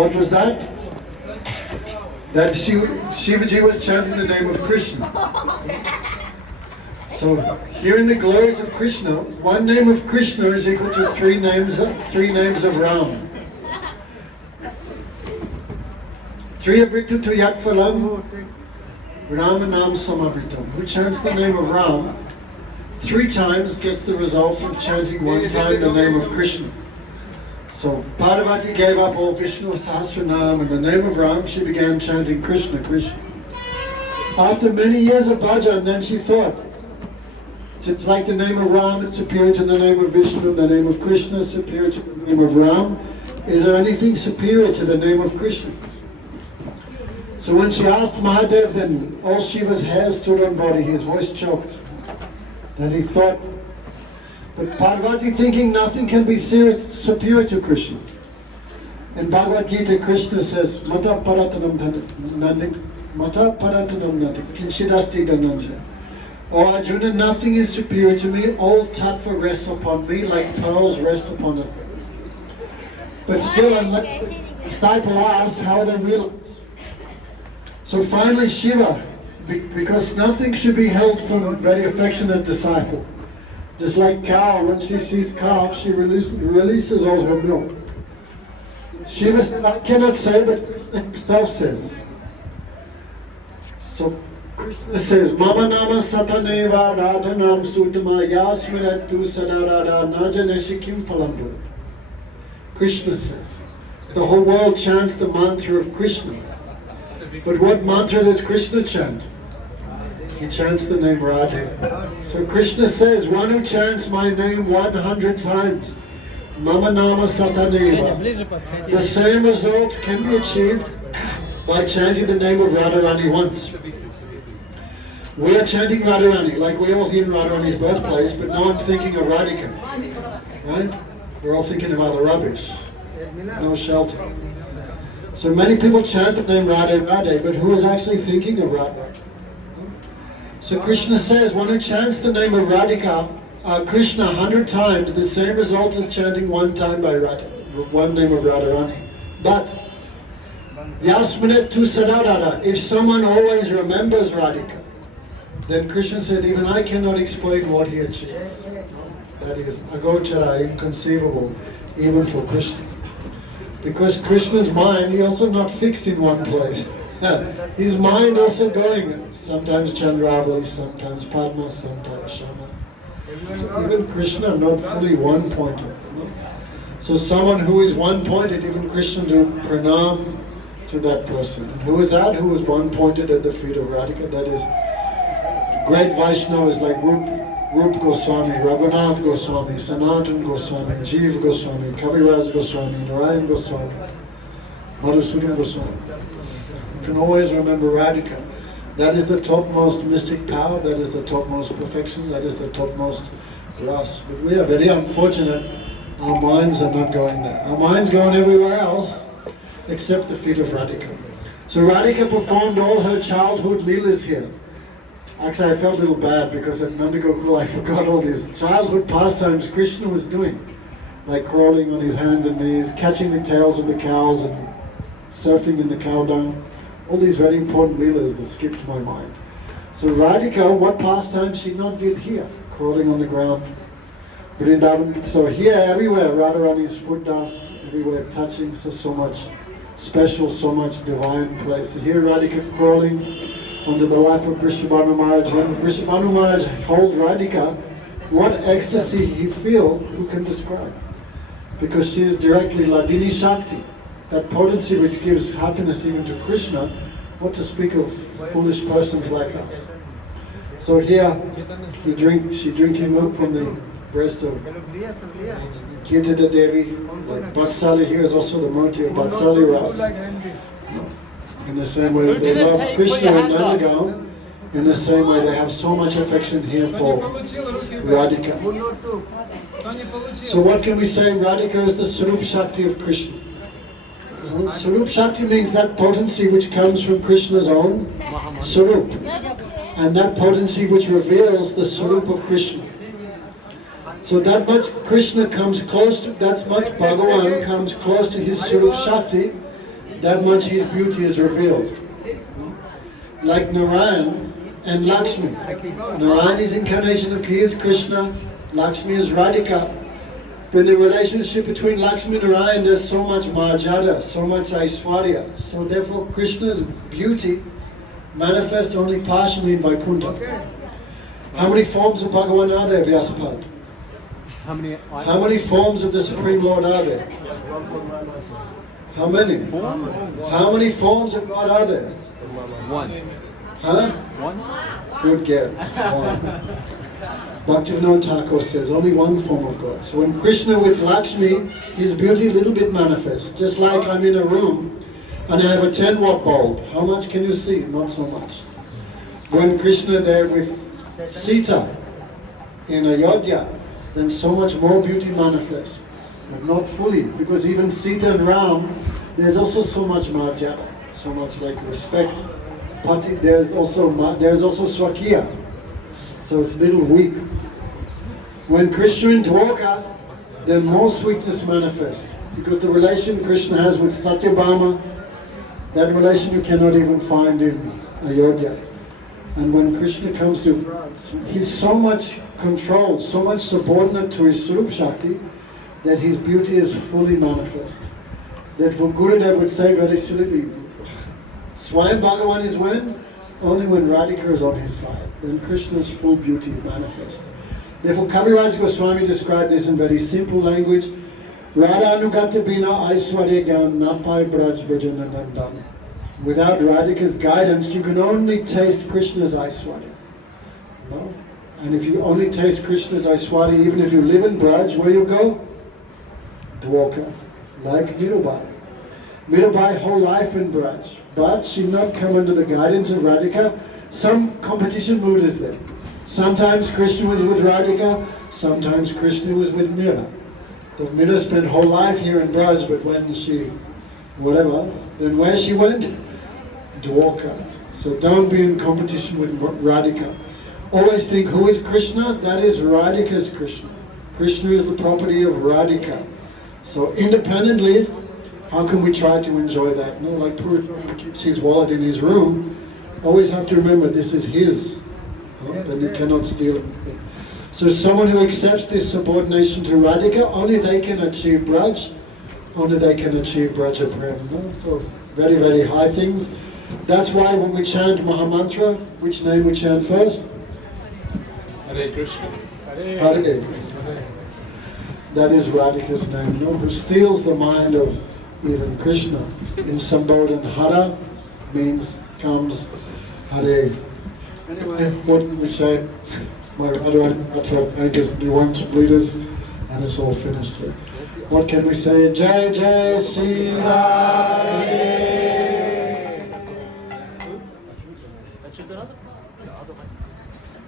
What was that? That Shivaji was chanting the name of Krishna. So here in the glories of Krishna, one name of Krishna is equal to three names of Ram. Triyavrikta tu yak phalam Ramanam Samavritam. Who chants the name of Ram 3 times gets the result of chanting 1 time the name of Krishna. So Parvati gave up all Vishnu Sahasranam and the name of Ram, she began chanting Krishna, Krishna. After many years of bhajan, then she thought, it's like the name of Ram, it's superior to the name of Vishnu, the name of Krishna is superior to the name of Ram. Is there anything superior to the name of Krishna? So when she asked Mahadev, then all Shiva's hair stood on body, his voice choked. Then he thought, but Parvati thinking nothing can be superior to Krishna. In Bhagavad Gita, Krishna says, Mata Paratanam Nandik, Mata Paratanam Nandik, Kinshidasti Dhananja. Oh Arjuna, nothing is superior to me, all tattva rests upon me like pearls rest upon it. But still, unless the disciple asks, how they realize? So finally Shiva, because nothing should be held from a very affectionate disciple. Just like cow, when she sees calf, she releases all her milk. Shiva said, I cannot say, but himself says. So Krishna says, Mama nama sataneva radhanam sutama yasminatu sadarada najaneshikim phalambu. Krishna says, the whole world chants the mantra of Krishna. But what mantra does Krishna chant? He chants the name Radhe. So Krishna says, one who chants my name 100 times, Mama Nama Sataneva, the same result can be achieved by chanting the name of Radharani once. We are chanting Radharani, like we all hear Radharani's birthplace, but now I'm thinking of Radhika. Right? We're all thinking of other rubbish. No shelter. So many people chant the name Radhe Radhe, but who is actually thinking of Radha? So Krishna says, one who chants the name of Radhika, Krishna 100 times, the same result as chanting 1 time by Radha, 1 name of Radharani. But Yasmanet tu Sadarada, if someone always remembers Radhika, then Krishna said, even I cannot explain what he achieves. That is agochara, inconceivable, even for Krishna. Because Krishna's mind, he also not fixed in one place. His mind also going, sometimes Chandravali, sometimes Padma, sometimes Shama. So even Krishna not fully one-pointed. No? So someone who is one-pointed, even Krishna do pranam to that person. And who is that? Who was one-pointed at the feet of Radhika? That is great Vaishnavas like Rup Goswami, Raghunath Goswami, Sanatan Goswami, Jeev Goswami, Kaviraj Goswami, Narayan Goswami, Madhusudan Goswami. You can always remember Radhika. That is the topmost mystic power, that is the topmost perfection, that is the topmost ras. But we are very unfortunate, our minds are not going there. Our minds going everywhere else except the feet of Radhika. So Radhika performed all her childhood leelas here. Actually, I felt a little bad because at Nanda Gokul I forgot all these childhood pastimes Krishna was doing. Like crawling on his hands and knees, catching the tails of the cows and surfing in the cow dung. All these very important leelas that skipped my mind. So Radhika, what pastime she not did here? Crawling on the ground. Vrindavan. So here, everywhere, Radharani's foot dust, everywhere touching, so much special, so much divine place. Here Radhika crawling onto the lap of Vrishabhanu Maharaj. When Vrishabhanu Maharaj hold Radhika, what ecstasy he feel, who can describe? Because she is directly Ladini Shakti. That potency which gives happiness even to Krishna, what to speak of foolish persons like us. So here, she drinking milk from the breast of Kirtida Devi. Vatsali here is also the Murti of Vatsali Ras. In the same way they love Krishna and Nandagaon, in the same way they have so much affection here for Radhika. So what can we say? Radhika is the Sarup Shakti of Krishna. Sarup Shakti means that potency which comes from Krishna's own Sarup. And that potency which reveals the Sarup of Krishna. So that much Krishna comes close to, that much Bhagavan comes close to his Sarup Shakti, that much his beauty is revealed. Like Narayan and Lakshmi. Narayan is incarnation of he is Krishna, Lakshmi is Radhika. But in the relationship between Lakshmi and Narayan, there's so much Mahajada, so much Aishwarya. So therefore Krishna's beauty manifests only partially in Vaikuntha. How many forms of Bhagavan are there, Vyasapad? How many forms of the Supreme Lord are there? How many? How many forms of God are there? One. Huh? One? Good guess. One. Bhaktivinoda Thakur says only one form of God. So when Krishna with Lakshmi, his beauty a little bit manifests. Just like I'm in a room and I have a 10-watt bulb. How much can you see? Not so much. When Krishna there with Sita in Ayodhya, then so much more beauty manifests. But not fully, because even Sita and Ram, there's also so much Marjana, so much like respect. But there's also Swakiya. So it's a little weak. When Krishna and Dwarka, then more sweetness manifests. Because the relation Krishna has with Satyabhama, that relation you cannot even find in Ayodhya. And when Krishna comes to, he's so much controlled, so much subordinate to his Swarup Shakti, that his beauty is fully manifest. That Gurudev would say very silly, Swayam Bhagavan is when? Only when Radhika is on his side. Then Krishna's full beauty manifests. Therefore Kaviraj Goswami described this in very simple language. Radha Anugata Bina Aishwarya Gyan Napai Braj Bhajananandam. Without Radhika's guidance, you can only taste Krishna's Aishwarya. No? And if you only taste Krishna's Aishwarya, even if you live in Braj, where you go? Dwarka, like Mirabai. Mirabai whole life in Braj, but she not come under the guidance of Radhika. Some competition mood is there. Sometimes Krishna was with Radhika, sometimes Krishna was with Mira. The Mira spent whole life here in Braj, but when she, whatever, then where she went? Dwarka. So don't be in competition with Radhika. Always think, who is Krishna? That is Radhika's Krishna. Krishna is the property of Radhika. So independently, how can we try to enjoy that? No, like Puri keeps his wallet in his room, always have to remember this is his. Then you cannot steal it. So someone who accepts this subordination to Radhika, only they can achieve Braj, only they can achieve Braja Prem. No? So very, very high things. That's why when we chant Mahamantra, which name we chant first? Hare Krishna. Hare Krishna. That is Radhika's name, no? Who steals the mind of even Krishna. In Sambodhan, Hara means comes Hare. Anyway, what can we say? My Radha anchors we want to lead us, and it's all finished here. What can we say? Jai Jai Sri Radhe.